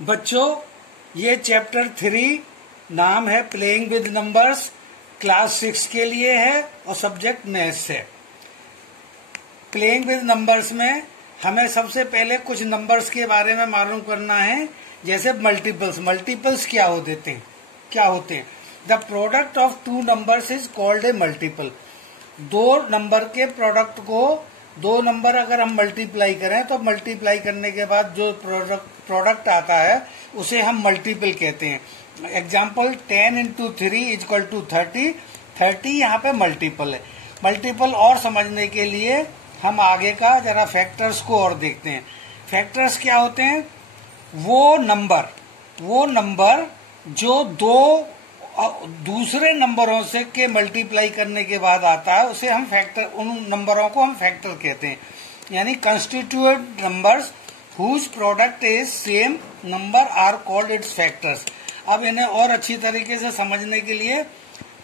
बच्चों, ये चैप्टर 3 नाम है प्लेइंग विद नंबर्स, क्लास 6 के लिए है और सब्जेक्ट मैथ्स है। प्लेइंग विद नंबर्स में हमें सबसे पहले कुछ नंबर्स के बारे में मालूम करना है, जैसे मल्टीपल्स। मल्टीपल्स क्या होते हैं? The product of two numbers is called A multiple. दो नंबर के प्रोडक्ट को, दो नंबर अगर हम मल्टीप्लाई करें तो मल्टीप्लाई करने के बाद जो प्रोडक्ट आता है उसे हम मल्टीपल कहते हैं। Example 10 into 3 is equal to 30। 30 यहाँ पे मल्टीपल है। मल्टीपल और समझने के लिए हम आगे का जरा फैक्टर्स को और देखते हैं। फैक्टर्स क्या होते हैं? वो नंबर जो दो दूसरे नंबरों से के मल्टीप्लाई करने के बाद आता है उसे हम फैक्टर, उन नंबरों को हम फैक्टर कहते हैं। यानी constituent numbers whose product is same number are called its factors. अब इन्हें और अच्छी तरीके से समझने के लिए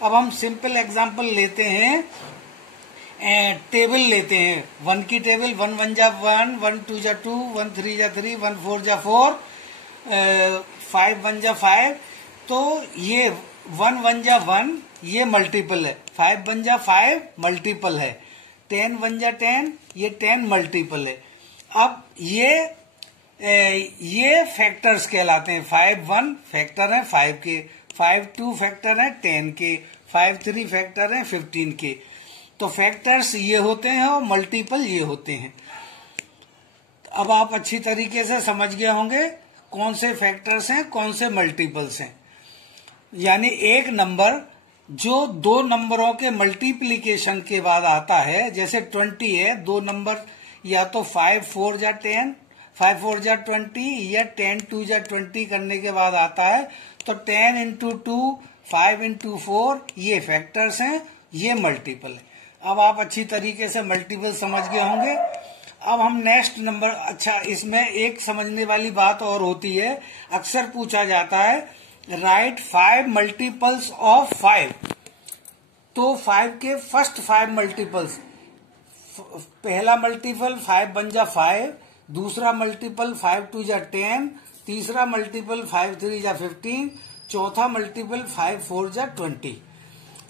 अब हम सिंपल एग्जांपल लेते हैं, टेबल लेते हैं। 1 की टेबल, 1 1 जा 1, 1 2 जा 2, 1 3 जा 3, 1 4 जा 4, 5 1 जा 5। तो ये 1 1 जा 1 ये मल्टीपल है, 5 1 जा 5 मल्टीपल है, 10 1 जा 10 ये 10 मल्टीपल है। अब ये फैक्टर्स कहलाते हैं। 5 1 फैक्टर है 5 के, 5 2 फैक्टर है 10 के, 5 3 फैक्टर है 15 के। तो फैक्टर्स ये होते हैं और मल्टीपल ये होते हैं। अब आप अच्छी तरीके से समझ गए होंगे कौन से फैक्टर्स हैं, कौन से मल्टीपल्स हैं। यानी एक नंबर जो दो नंबरों के मल्टीप्लीकेशन के बाद आता है, जैसे 20 है, दो नंबर या तो 5 4 जा 10, 5 4 जा 20 या 10 2 जा 20 करने के बाद आता है, तो 10 into 2, 5 into 4 ये फैक्टर्स हैं, ये मल्टीपल है। अब आप अच्छी तरीके से मल्टीपल समझ गए होंगे। अब हम नेक्स्ट नंबर, अच्छा इसमें एक समझने वाली बात और होती है, अक्सर पूछा जाता है राइट 5 मल्टीपल्स ऑफ 5। तो 5 के फर्स्ट 5 मल्टीपल्स, पहला मल्टीपल 5 1 जा 5, दूसरा मल्टीपल 5 2 जा 10, तीसरा मल्टीपल 5 3 जा 15, चौथा मल्टीपल 5 4 जा 20।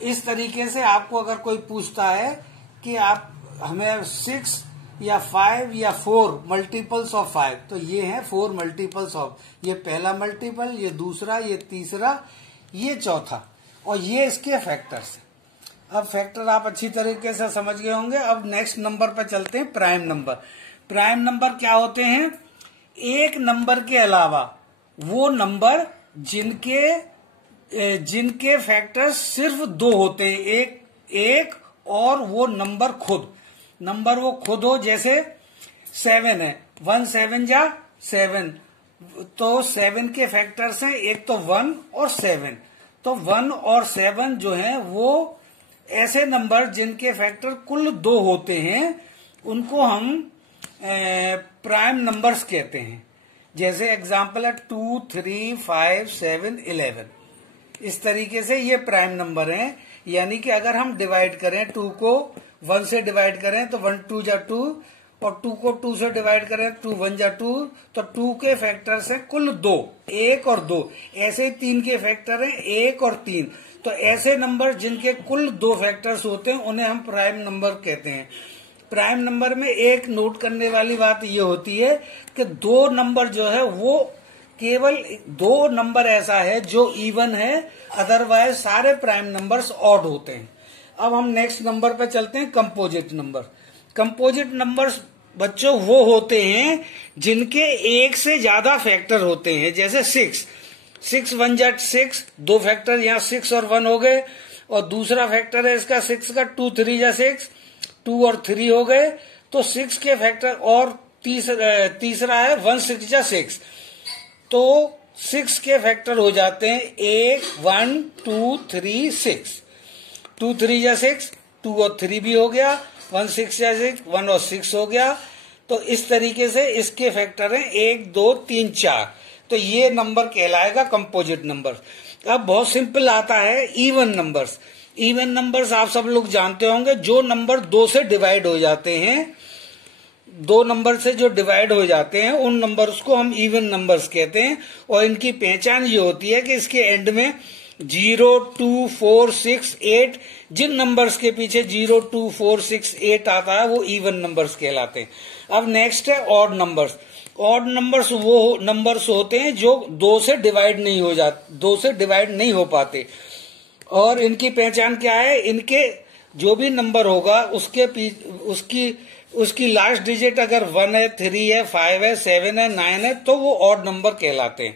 इस तरीके से आपको अगर कोई पूछता है कि आप हमें 6 या 5 या 4 मल्टीपल्स ऑफ 5, तो ये है 4 मल्टीपल्स ऑफ, ये पहला मल्टीपल, ये दूसरा, ये तीसरा, ये चौथा, और ये इसके फैक्टर्स हैं। अब फैक्टर आप अच्छी तरीके से समझ गए होंगे। अब नेक्स्ट नंबर पर चलते हैं, प्राइम नंबर। प्राइम नंबर क्या होते हैं? एक नंबर के अलावा वो नंबर जिनके फैक्टर्स सिर्फ 2 होते हैं, एक और वो नंबर वो खुद हो। जैसे 7 है, 1 7 जा 7, तो 7 के फैक्टर्स हैं एक तो 1 और 7। तो 1 और 7 जो है वो ऐसे नंबर जिनके फैक्टर कुल 2 होते हैं, उनको हम प्राइम नंबर्स कहते हैं। जैसे एग्जांपल है 2 3 5 7 11। इस तरीके से ये प्राइम नंबर हैं। यानी कि अगर हम डिवाइड करें 2 को 1 से डिवाइड करें तो 1 2 जा 2, और 2 को 2 से डिवाइड करें 2 1 जा 2, तो 2 के फैक्टर्स हैं कुल 2, 1 और 2। ऐसे 3 के फैक्टर हैं 1 और 3। तो ऐसे नंबर जिनके कुल 2 फैक्टर्स होते हैं उन्हें हम प्राइम नंबर कहते हैं। प्राइम नंबर में एक नोट करने वाली बात ये होती है कि 2 नंबर जो है वो केवल 2 नंबर ऐसा है जो इवन है, अदरवाइज सारे प्राइम नंबर्स ऑड होते हैं। अब हम नेक्स्ट नंबर पे चलते हैं, कंपोजिट नंबर। कंपोजिट नंबर्स बच्चों वो होते हैं जिनके एक से ज्यादा फैक्टर होते हैं। जैसे 6 1 जा 6, 2 फैक्टर यहाँ 6 और 1 हो गए, और दूसरा फैक्टर है इसका 6 का 2 3 जा 6, 2 और 3 हो गए। तो 6 के फैक्टर, और तीसरा है 1 6 जा 6, तो 6 के फैक्टर हो जाते हैं 1 1 2 3 6, 2 3 जा 6, 2 और 3 भी हो गया, 1 6 जा 6, 1 और 6 हो गया। तो इस तरीके से इसके फैक्टर हैं 1 2 3 4। तो ये नंबर कहलाएगा कंपोजिट नंबर। अब बहुत सिंपल आता है इवन नंबर्स। इवन नंबर्स आप सब लोग जानते होंगे, जो नंबर 2 से डिवाइड हो जाते हैं, दो नंबर से जो डिवाइड हो जाते हैं उन नंबर्स को हम इवन नंबर्स कहते हैं। और इनकी पहचान ये होती है कि इसके एंड में 0, 2, 4, 6, 8 जिन नंबर्स के पीछे 0, 2, 4, 6, 8 आता है वो इवन नंबर्स कहलाते हैं। अब नेक्स्ट है ऑड नंबर्स। ऑड नंबर्स वो नंबर्स होते हैं जो दो से डिवाइड नहीं हो पाते। और इनकी पहचान क्या है, इनके जो भी नंबर होगा उसकी लास्ट डिजिट अगर 1 है, 3 है, 5 है, 7 है, 9 है तो वो ऑड नंबर कहलाते हैं।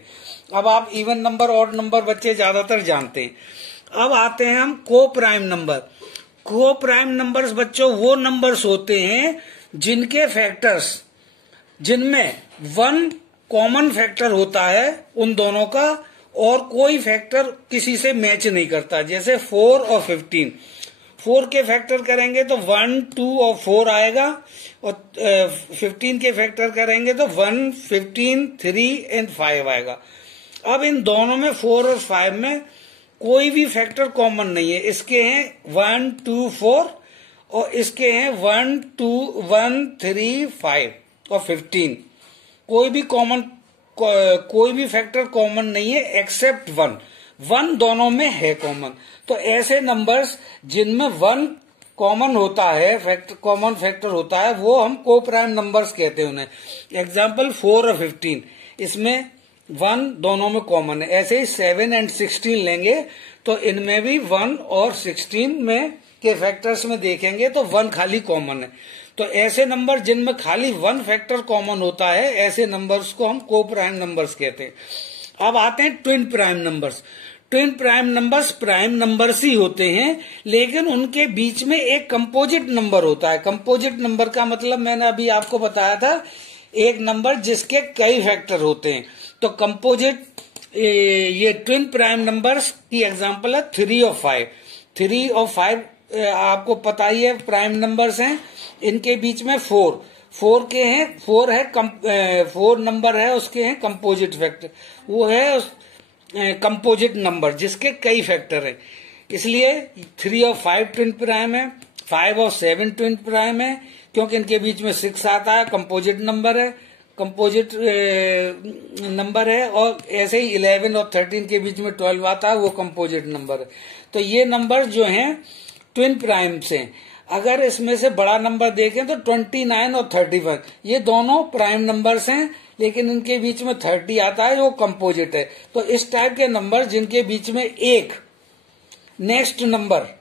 अब आप इवन नंबर ऑड नंबर बच्चे ज्यादातर जानते हैं। अब आते हैं हम को प्राइम नंबर। को प्राइम नंबर्स बच्चों वो नंबर्स होते हैं जिनके फैक्टर्स, जिनमें 1 कॉमन फैक्टर होता है उन दोनों का और कोई फैक्टर किसी से मैच नहीं करता। जैसे 4 और 15, 4 के फैक्टर करेंगे तो 1, 2 और 4 आएगा और 15 के फैक्टर करेंगे तो 1, 15, 3 एंड 5 आएगा। अब इन दोनों में 4 और 5 में कोई भी फैक्टर कॉमन नहीं है। इसके हैं 1, 2, 4 और इसके हैं 1, 2, 1, 3, 5 और 15। कोई भी फैक्टर कॉमन नहीं है एक्सेप्ट 1 दोनों में है कॉमन। तो ऐसे नंबर्स जिनमें 1 कॉमन होता है, कॉमन फैक्टर होता है, वो हम को प्राइम नंबर्स कहते हैं उन्हें। एग्जाम्पल 4 और 15, इसमें 1 दोनों में कॉमन है। ऐसे ही 7 एंड 16 लेंगे तो इनमें भी 1 और 16 में के फैक्टर्स में देखेंगे तो 1 खाली कॉमन है। तो ऐसे नंबर जिनमें खाली 1 फैक्टर कॉमन होता है, ऐसे नंबर्स को हम को प्राइम नंबर्स कहते हैं। अब आते हैं twin prime numbers. Twin prime numbers prime numbers ही होते हैं, लेकिन उनके बीच में एक कंपोजिट नंबर होता है। कंपोजिट नंबर का मतलब मैंने अभी आपको बताया था, एक नंबर जिसके कई फैक्टर होते हैं। तो कंपोजिट ये ट्विन प्राइम नंबर्स की एग्जांपल है 3 और 5। 3 और 5 आपको पता ही है प्राइम नंबर्स हैं। इनके बीच में 4 के हैं, 4 नंबर है, उसके हैं कंपोजिट फैक्टर। वो है कंपोजिट नंबर जिसके कई फैक्टर है। इसलिए 3 और 5 ट्विन प्राइम है, 5 और 7 ट्विन प्राइम है, क्योंकि इनके बीच में 6 आता है, कंपोजिट नंबर है, और ऐसे ही 11 और 13 के बीच में 12 आता है, वो कंपोजिट नंबर है। तो ये नंबर जो हैं ट्विन प्राइम से, अगर इसमें से बड़ा नंबर देखें तो 29 और 31 ये दोनों प्राइम नंबर्स हैं, लेकिन इनके बीच में 30 आता है, वो कंपोजिट है। तो इस टाइप के नंबर जिनके बीच में एक नेक्स्ट नंबर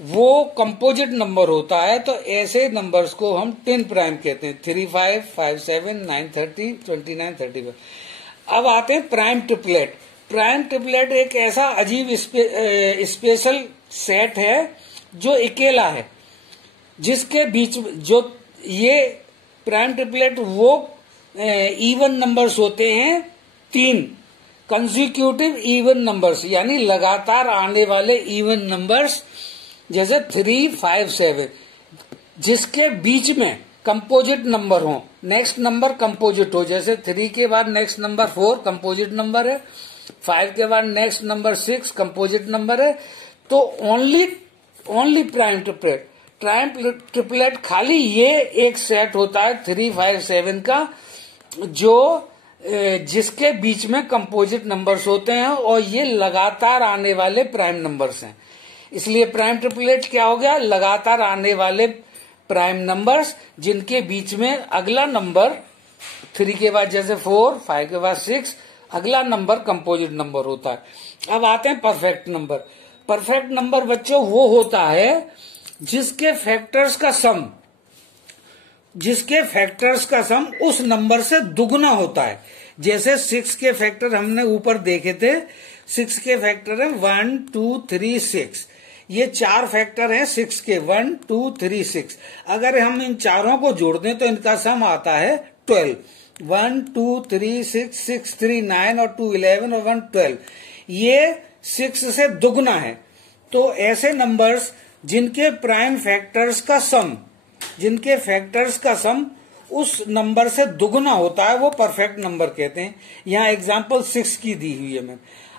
वो कंपोजिट नंबर होता है, तो ऐसे नंबर्स को हम ट्विन प्राइम कहते हैं। 3, 5, 5, 7, 9, 30, 29, 35। अब आते हैं प्राइम ट्रिपलेट। प्राइम ट्रिपलेट एक ऐसा अजीब स्पेशल सेट है जो अकेला है, जिसके बीच जो ये प्राइम ट्रिपलेट वो इवन नंबर्स होते हैं, 3 कंसेक्यूटिव इवन नंबर्स, यानी लगातार आने वाले इवन नंबर्स, जैसे 3, 5, 7, जिसके बीच में कंपोजिट नंबर हो, नेक्स्ट नंबर कंपोजिट हो। जैसे 3 के बाद नेक्स्ट नंबर 4 कंपोजिट नंबर है, 5 के बाद नेक्स्ट नंबर 6 कंपोजिट नंबर है। तो ओनली प्राइम ट्रिपलेट, ट्रिपलेट खाली ये एक सेट होता है 3, 5, 7 का, जो जिसके बीच में कंपोजिट नंबर्स होते हैं और ये लगातार आने वाले प्राइम नंबर्स हैं। इसलिए प्राइम ट्रिपलेट क्या हो गया, लगातार आने वाले प्राइम नंबर्स जिनके बीच में अगला नंबर 3 के बाद जैसे 4, 5 के बाद 6 अगला नंबर कंपोजिट नंबर होता है। अब आते हैं परफेक्ट नंबर। परफेक्ट नंबर बच्चों वो होता है जिसके फैक्टर्स का सम उस नंबर से दुगना होता है। जैसे 6 के फैक्टर हमने ऊपर देखे थे, 6 के फैक्टर है 1, 2, 3, 6। ये 4 फैक्टर हैं 6 के, 1, 2, 3, 6। अगर हम इन चारों को जोड़ दें तो इनका सम आता है 12। 1, 2, 3, 6, 6, 3, 9 और 2, 11 और 1, 12। ये 6 से दुगना है। तो ऐसे नंबर्स जिनके फैक्टर्स का सम उस नंबर से दुगना होता है, वो परफेक्ट नंबर कहते हैं। यहाँ एग्जाम्पल 6 की दी हुई है मैम।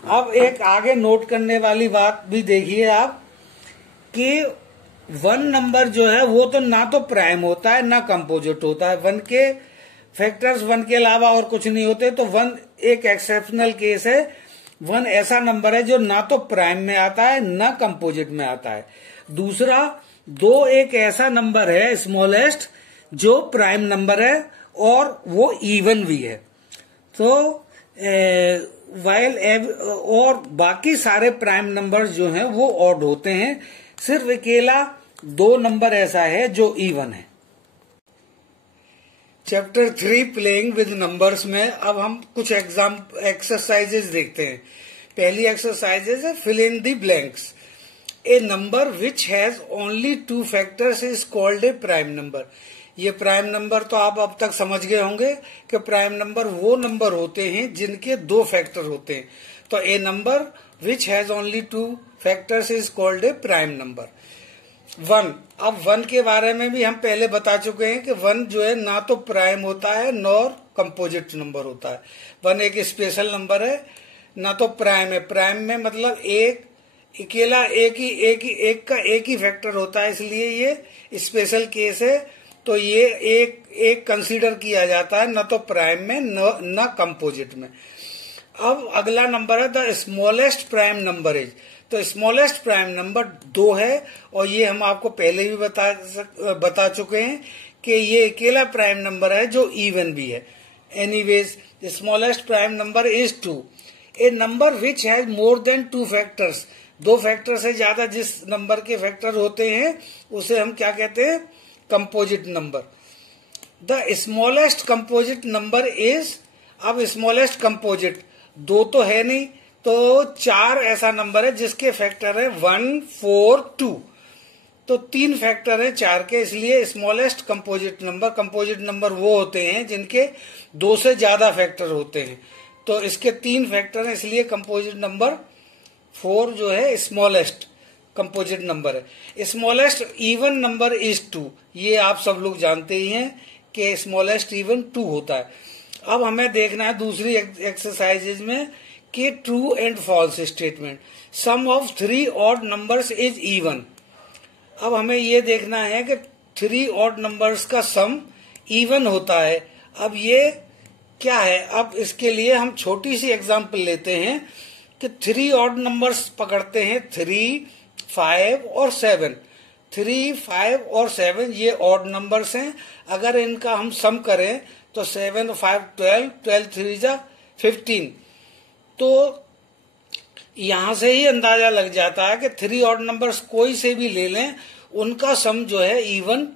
अब एक आगे नोट करने वाली बात भी देखिए आप कि वन नंबर जो है वो तो ना तो प्राइम होता है ना कंपोजिट होता है। वन के फैक्टर्स वन के अलावा और कुछ नहीं होते। तो वन एक एक्सेप्शनल केस है। वन ऐसा नंबर है जो ना तो प्राइम में आता है ना कंपोजिट में आता है। दूसरा, दो एक ऐसा नंबर है स्मॉलेस्ट जो प्राइम नंबर है और वो इवन भी है। तो वाइल और बाकी सारे प्राइम नंबर्स जो हैं वो ऑड होते हैं। सिर्फ अकेला दो नंबर ऐसा है जो इवन है। चैप्टर 3 प्लेइंग विद नंबर्स में अब हम कुछ एक्सरसाइजेज देखते हैं। पहली एक्सरसाइजेज है fill in the blanks. A number which has only 2 factors is called a prime number. ये प्राइम नंबर तो आप अब तक समझ गए होंगे कि प्राइम नंबर वो नंबर होते हैं जिनके 2 फैक्टर होते हैं। तो a number which has only 2 factors is called a prime number. One, अब वन के बारे में भी हम पहले बता चुके हैं कि वन जो है ना तो प्राइम होता है नॉर कंपोजिट नंबर होता है। वन एक स्पेशल नंबर है, ना तो प्राइम है। प्राइम में मतलब एक अकेला एक ही फैक्टर होता है, इसलिए ये स्पेशल केस है। तो ये एक कंसीडर किया जाता है, न तो प्राइम में न कंपोजिट में। अब अगला नंबर है the smallest prime number is. तो स्मॉलेस्ट प्राइम नंबर 2 है और ये हम आपको पहले भी बता चुके हैं कि ये अकेला प्राइम नंबर है जो इवन भी है। Anyways smallest prime number is 2। A number which has more than 2 factors. 2 factor से ज्यादा जिस नंबर के फैक्टर होते हैं उसे हम क्या कहते हैं? Composite number. The smallest composite number is, अब स्मॉलेस्ट कंपोजिट 2 तो है नहीं, तो 4 ऐसा नंबर है जिसके फैक्टर है 1, 4, 2। तो 3 फैक्टर है 4 के, इसलिए स्मॉलेस्ट कंपोजिट नंबर वो होते हैं जिनके 2 से ज्यादा फैक्टर होते हैं। तो इसके 3 फैक्टर है, इसलिए कंपोजिट नंबर 4 जो है स्मॉलेस्ट कंपोजिट नंबर है। Smallest even number is 2। ये आप सब लोग जानते ही हैं कि स्मॉलेस्ट इवन 2 होता है। अब हमें देखना है दूसरी एक्सरसाइजेज में कि true and false statement. Sum of 3 odd numbers is even. अब हमें ये देखना है कि 3 ऑड नंबर्स का सम इवन होता है। अब ये क्या है? अब इसके लिए हम छोटी सी एग्जांपल लेते हैं कि 3 ऑड नंबर्स पकड़ते हैं, 3, 5 और 7। 3, 5 और 7 ये ऑड नंबर्स हैं। अगर इनका हम सम करें तो 7 और 5 12, 12 3 जा 15। तो यहां से ही अंदाजा लग जाता है कि 3 ऑड नंबर्स कोई से भी ले लें, उनका सम जो है इवन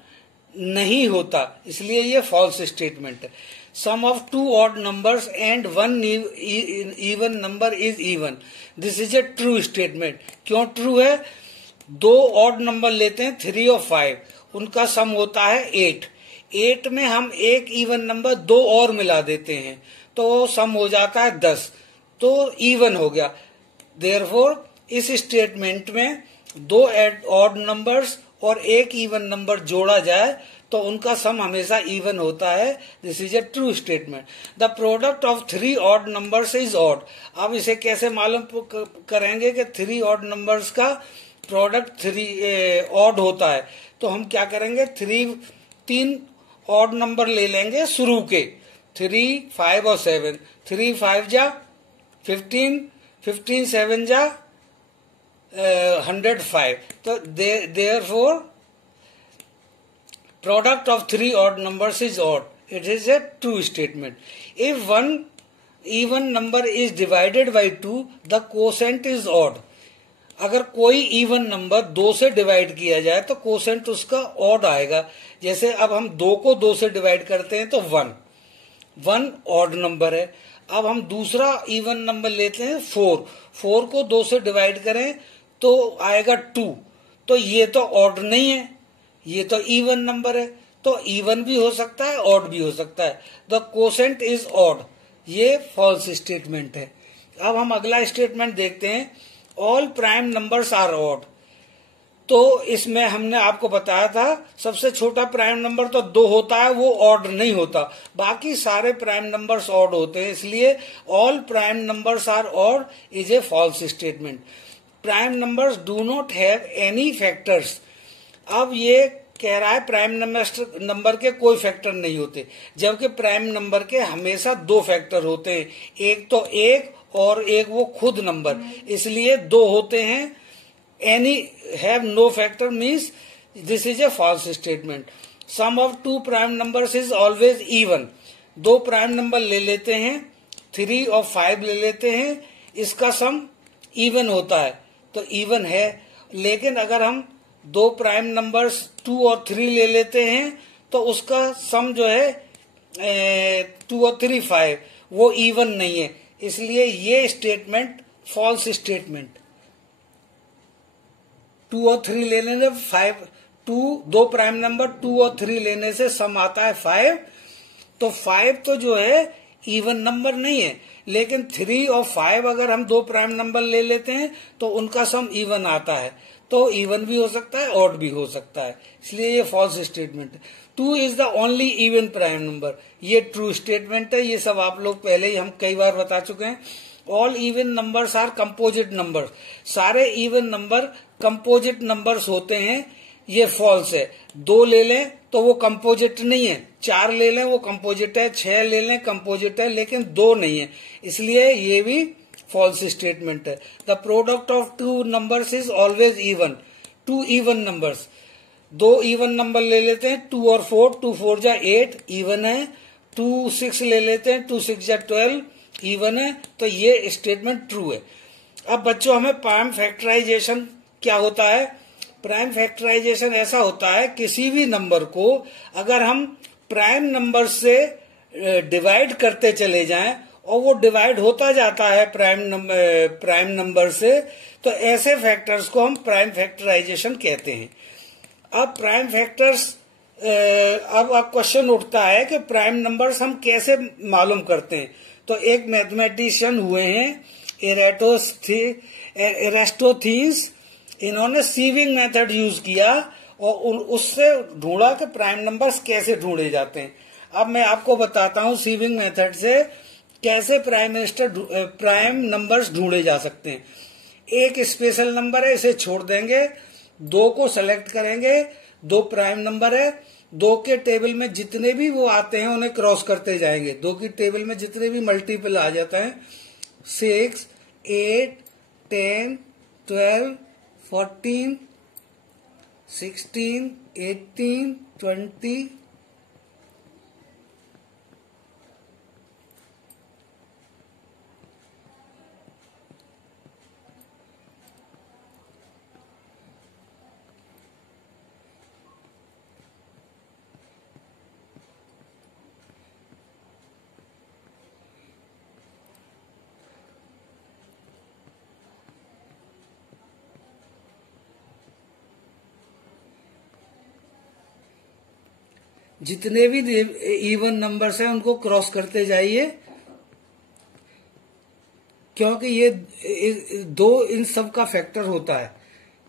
नहीं होता, इसलिए ये फॉल्स स्टेटमेंट है। Sum of 2 odd numbers and 1 even number is even. This is a true statement. क्यों ट्रू है? 2 ऑड नंबर लेते हैं 3 और 5, उनका सम होता है 8। 8 में हम एक इवन नंबर 2 और मिला देते हैं तो सम हो जाता है 10, तो इवन हो गया। देयरफॉर इस स्टेटमेंट में 2 ऑड नंबर्स और एक इवन नंबर जोड़ा जाए तो उनका सम हमेशा इवन होता है। This is a true statement. The product of 3 odd numbers is odd. अब इसे कैसे मालूम करेंगे कि 3 ऑड नंबर्स का प्रोडक्ट 3 ऑड होता है? तो हम क्या करेंगे, 3 ऑड नंबर ले लेंगे शुरू के, 3, 5 और 7। 3 5 जा 15, 15 7 जा 105। तो therefore product of 3 odd numbers is odd. It is a true statement. If one even number is divided by 2, the quotient is odd. अगर कोई इवन नंबर 2 से डिवाइड किया जाए तो कोसेंट उसका ऑड आएगा। जैसे अब हम 2 को 2 से डिवाइड करते हैं तो 1 ऑड नंबर है। अब हम दूसरा इवन नंबर लेते हैं 4 को 2 से डिवाइड करें तो आएगा 2। तो ये तो ऑड नहीं है, ये तो इवन नंबर है। तो इवन भी हो सकता है, ऑड भी हो सकता है। द कोसेंट इज ऑड, ये फॉल्स स्टेटमेंट है। अब हम अगला स्टेटमेंट देखते हैं, all prime numbers are odd. तो इसमें हमने आपको बताया था सबसे छोटा प्राइम नंबर तो 2 होता है, वो ऑड नहीं होता। बाकी सारे प्राइम नंबर्स ऑड होते हैं, इसलिए all prime numbers are odd is a false statement. Prime numbers do not have any factors. अब ये कह रहा है प्राइम नंबर के कोई फैक्टर नहीं होते, जबकि प्राइम नंबर के हमेशा दो फैक्टर होते हैं, एक तो एक और एक वो खुद नंबर, इसलिए दो होते हैं। Any have no factor means this is a false statement. Sum of two prime numbers is always even. दो प्राइम नंबर ले लेते हैं, 3 और 5 ले लेते हैं, इसका सम इवन होता है, तो इवन है। लेकिन अगर हम दो प्राइम नंबर्स 2 और 3 ले लेते हैं तो उसका सम जो है 2 और 3 5, वो इवन नहीं है, इसलिए ये स्टेटमेंट फॉल्स स्टेटमेंट। 2 और 3 लेने से 5, दो प्राइम नंबर 2 और 3 लेने से सम आता है 5, तो 5 तो जो है इवन नंबर नहीं है, लेकिन 3 और 5 अगर हम दो प्राइम नंबर ले लेते हैं तो उनका सम इवन आता है, तो इवन भी हो सकता है ऑड भी हो सकता है, इसलिए ये फॉल्स स्टेटमेंट है। 2 is the only even prime number, ये ट्रू स्टेटमेंट है। ये सब आप लोग पहले ही हम कई बार बता चुके हैं। All even numbers are composite number, सारे इवन नंबर कंपोजिट नंबर्स होते हैं, ये फॉल्स है। 2 ले लें तो वो कंपोजिट नहीं है, 4 ले लें वो कंपोजिट है, 6 ले लें कंपोजिट है, लेकिन 2 नहीं है, इसलिए ये भी फॉल्स स्टेटमेंट है। The product of two numbers is always even. Two even numbers, दो इवन नंबर ले लेते हैं 2 और 4, 2 4 जा 8 इवन है। 2 6 ले लेते हैं, 2 6 जा 12 इवन है, तो ये स्टेटमेंट ट्रू है। अब बच्चों हमें प्राइम फैक्टराइजेशन क्या होता है? प्राइम फैक्टराइजेशन ऐसा होता है किसी भी नंबर को अगर हम प्राइम नंबर से डिवाइड करते चले जाएं और वो डिवाइड होता जाता है प्राइम नंबर से, तो ऐसे फैक्टर्स को हम प्राइम फैक्टराइजेशन कहते हैं। अब प्राइम फैक्टर्स, अब क्वेश्चन उठता है कि प्राइम नंबर्स हम कैसे मालूम करते हैं। तो एक मैथमेटिशियन हुए हैं एरास्टोथीन्स, इन्होंने सीविंग मेथड यूज किया और उससे ढूंढा कि प्राइम नंबर्स कैसे ढूंढे जाते हैं। अब मैं आपको बताता हूं सीविंग मेथड से कैसे प्राइम नंबर्स ढूंढे जा सकते हैं। एक स्पेशल नंबर है, इसे छोड़ देंगे, 2 को सेलेक्ट करेंगे, 2 प्राइम नंबर है, 2 के टेबल में जितने भी वो आते हैं उन्हें क्रॉस करते जाएंगे। 2 की टेबल में जितने भी मल्टीपल आ जाते हैं 6 8 10 12 14 16 18 20 जितने भी इवन नंबर्स हैं उनको क्रॉस करते जाइए, क्योंकि ये 2 इन सब का फैक्टर होता है।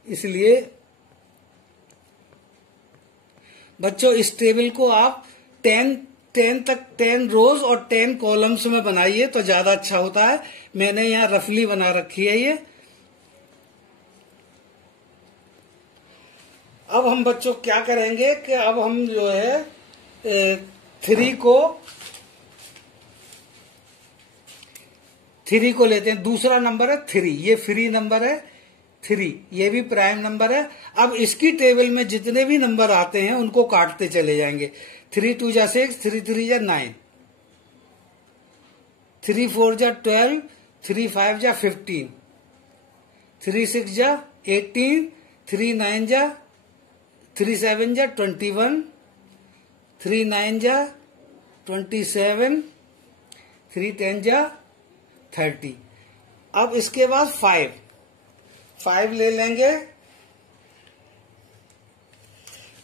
इसलिए बच्चों इस टेबल को आप 10 रोज और 10 कॉलम्स में बनाइए तो ज्यादा अच्छा होता है। मैंने यहाँ रफली बना रखी है ये। अब हम बच्चों क्या करेंगे कि अब हम जो है 3 को लेते हैं। दूसरा नंबर है 3, ये फ्री नंबर है 3, ये भी प्राइम नंबर है। अब इसकी टेबल में जितने भी नंबर आते हैं उनको काटते चले जाएंगे। 3 2 जा 6, 3 3 जा 9, 3 4 जा 12, 3 5 जा 15, 3 6 जा 18, 3 9 जा 3 7 जा 21, 3 9 जा 27, 3 10 जा 30। अब इसके बाद 5 ले लेंगे।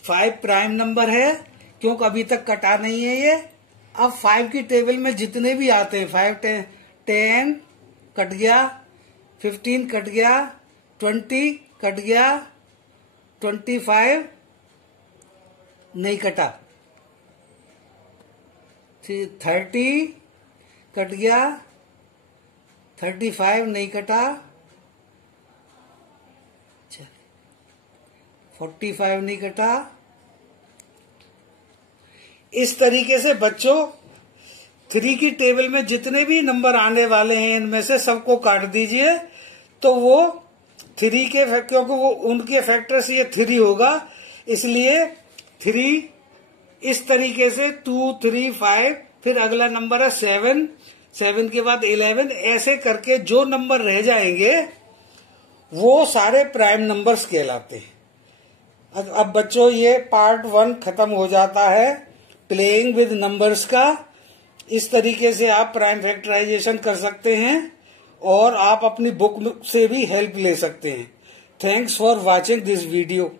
5 प्राइम नंबर है क्योंकि अभी तक कटा नहीं है ये। अब 5 की टेबल में जितने भी आते हैं 5 10 कट गया, 15 कट गया, 20 कट गया, 25 नहीं कटा, 30 कट गया, 35 नहीं कटा, 45 नहीं कटा। इस तरीके से बच्चों 3 की टेबल में जितने भी नंबर आने वाले हैं इनमें से सबको काट दीजिए, तो वो 3 के क्योंकि वो उनके फैक्टर से ये 3 होगा, इसलिए 3 इस तरीके से 2, 3, 5, फिर अगला नंबर है 7, 7 के बाद 11, ऐसे करके जो नंबर रह जाएंगे वो सारे प्राइम नंबर्स कहलाते हैं। अब बच्चों ये पार्ट 1 खत्म हो जाता है प्लेइंग विद नंबर्स का। इस तरीके से आप प्राइम फैक्टराइजेशन कर सकते हैं और आप अपनी बुक से भी हेल्प ले सकते हैं। Thanks for watching this video.